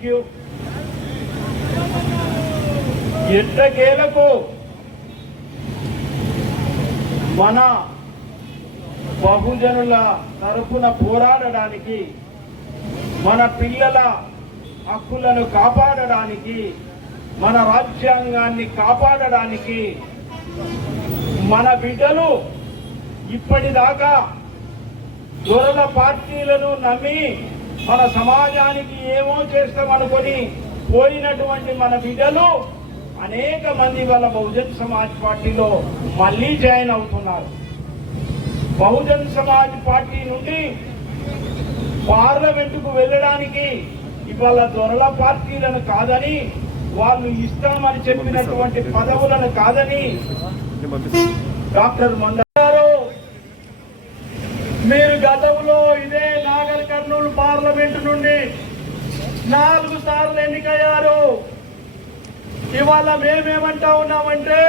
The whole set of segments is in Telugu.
థ్యాంక్ ఎట్టకేలకు మన బహుజనుల తరపున పోరాడడానికి మన పిల్లల హక్కులను కాపాడడానికి మన రాజ్యాంగాన్ని కాపాడడానికి మన బిడ్డలు ఇప్పటిదాకా దొరల పార్టీలను నమ్మి మన సమాజానికి ఏమో చేస్తామనుకొని పోయినటువంటి మన బిడ్డలు అనేక మంది వాళ్ళ బహుజన్ సమాజ్ పార్టీలో మళ్ళీ జాయిన్ అవుతున్నారు. బహుజన్ సమాజ్ పార్టీ నుండి పార్లమెంటుకు వెళ్ళడానికి ఇవాళ దొరల పార్టీలను కాదని వాళ్ళు ఇస్తామని చెప్పినటువంటి పదవులను కాదని డాక్టర్ మంద మీరు గతంలో ఇదే నాగర్ కర్నూలు పార్లమెంటు నుండి నాలుగు సార్లు ఎన్నికయ్యారు ఇవాళ మేమేమంటా ఉన్నామంటే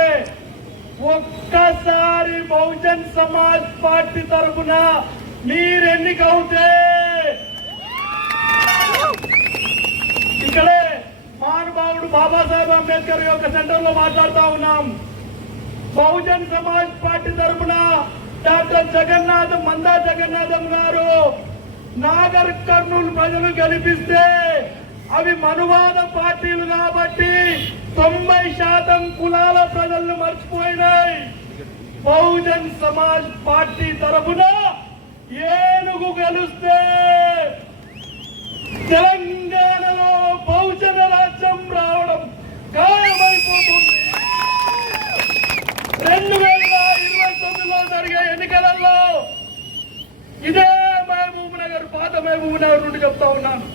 ఒక్కసారి బహుజన్ సమాజ్ పార్టీ తరఫున మీరు ఎన్నికవుతే ఇక్కడే మహానుభావుడు బాబాసాహెబ్ అంబేద్కర్ యొక్క సెంటర్లో మాట్లాడుతూ ఉన్నాం. బహుజన్ సమాజ్ పార్టీ తరఫున డాక్టర్ జగన్నాథం మందా జగన్నాథం గారు నాగర్ కర్నూలు ప్రజలు గెలిపిస్తే అవి మనువాద పార్టీలు కాబట్టి తొంభై శాతం కులాల ప్రజలను మర్చిపోయినాయి. బహుజన్ సమాజ్ పార్టీ తరఫున ఏనుగు గెలుస్తే తెలంగాణలో బహుజన రాజ్యం రావడం ఖాయమైపోతుంది. రెండు వేల ఇరవై తొమ్మిదిలో జరిగే ఎన్నికలలో ఇదే మహబూబ్ నగర్ పాత మహబూబ్ నగర్ నుండి చెప్తా ఉన్నాను.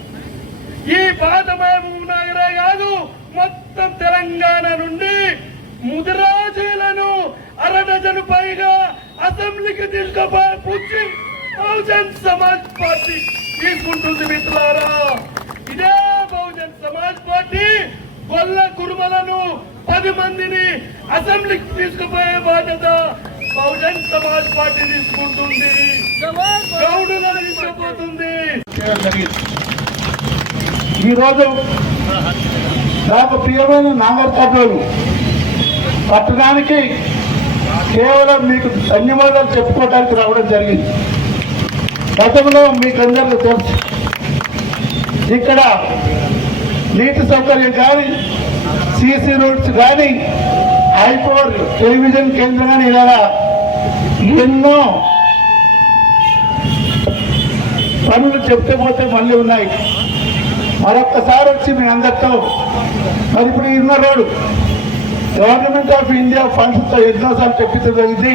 ఈ పాత మహబూబ్ మొత్తం తెలంగాణ నుండి ముదిరాజులను అరడజను పైగా అసెంబ్లీకి తీసుకుపోయి పుచ్చి బహుజన్ సమాజ్ పార్టీ తీసుకుంటుంది మిత్రులారా. ఇదే బహుజన్ సమాజ్ పార్టీ గొల్ల కురుమలను పది మందిని అసెంబ్లీకి తీసుకుపోయే బాధ్యత బహుజన్ సమాజ్ పార్టీ తీసుకుంటుంది. గౌడులను తీసుకుపోతుంది. ఈరోజు నాకు ప్రియమైన నాగర్ పట్టణానికి కేవలం మీకు ధన్యవాదాలు చెప్పుకోవడానికి రావడం జరిగింది. గతంలో మీకు అందరికీ తెలుసు ఇక్కడ నీటి సౌకర్యం కానీ సీసీ రోడ్స్ కానీ హైపవర్ టెలివిజన్ కేంద్రం కానీ ఇలా ఎన్నో పనులు చెప్తే పోతే మళ్ళీ ఉన్నాయి. మరొక్కసారి వచ్చి మీ అందరితో. మరి ఇప్పుడు ఇన్న రోడ్డు. గవర్నమెంట్ ఆఫ్ ఇండియా ఫండ్స్తో ఎన్నోసార్లు చెప్పితే జరిగింది.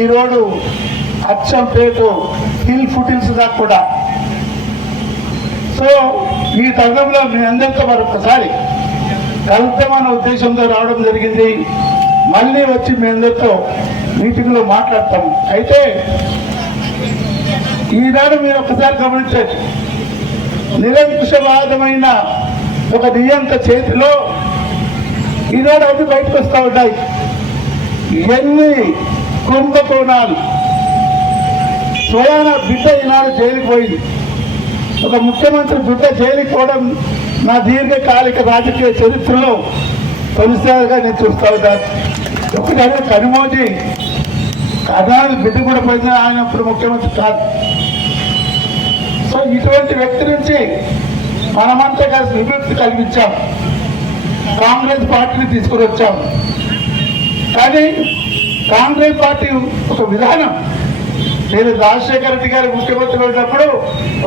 ఈ రోడ్డు అచ్చంపేట హిల్ ఫుటిల్స్ దాకా కూడా. సో ఈ తరుణంలో మీ అందరితో మరొకసారి కలుద్దామన్న ఉద్దేశంతో రావడం జరిగింది. మళ్ళీ వచ్చి మీ అందరితో మీటింగ్లో మాట్లాడతాం. అయితే ఈనాడు మీరు ఒక్కసారి గమనించండి. నిరంకుశవాదమైన ఒక నియంత చేతిలో ఈనాడు అవి బయటకు వస్తూ ఉంటాయి ఎన్ని కుంభకోణాలు. స్వయాన బిడ్డ ఈనాడు జైలుకి పోయింది. ఒక ముఖ్యమంత్రి బిడ్డ జైలుకి పోవడం నా దీర్ఘకాలిక రాజకీయ చరిత్రలో తొలిసారిగా నేను చూస్తూ ఉంటాను ఒకసారి కనుమోజీ కర్ణాటక బిడ్డ కూడా పోయింది ఆయన ఇప్పుడు ముఖ్యమంత్రి కాదు. సో ఇటువంటి వ్యక్తి నుంచి మనమంతా కలిసి విముక్తి కలిగించాం. కాంగ్రెస్ పార్టీని తీసుకుని వచ్చాం. కానీ కాంగ్రెస్ పార్టీ ఒక విధానం. నేను రాజశేఖర రెడ్డి గారు ముఖ్యమంత్రి ఉన్నప్పుడు